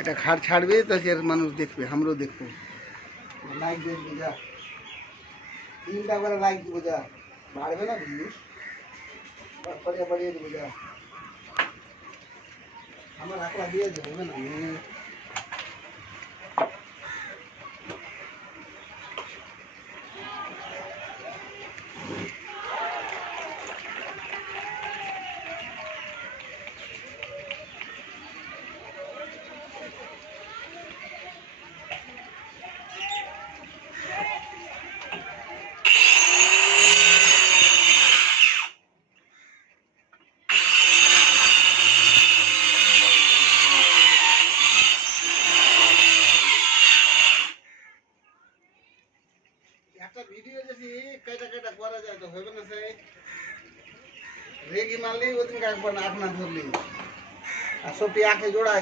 এটা খাট ছাড়বে তো সে মানুষ দেখবে, আমরাও দেখবো। লাইক দেখবি যা, 3টা করে লাইক দিব যা, বাড়বে না বুঝলি, বাড়িয়ে বাড়িয়ে দিব যা। আমার আকলা দিয়ে দেবে না। একটা ভিডিও যদি কেটা কেটা করা যায় তো হবে না, সেই রেগি মারলেই ওদিনকে একবার নাক না ধরলি আর সব আঁকে জোড়া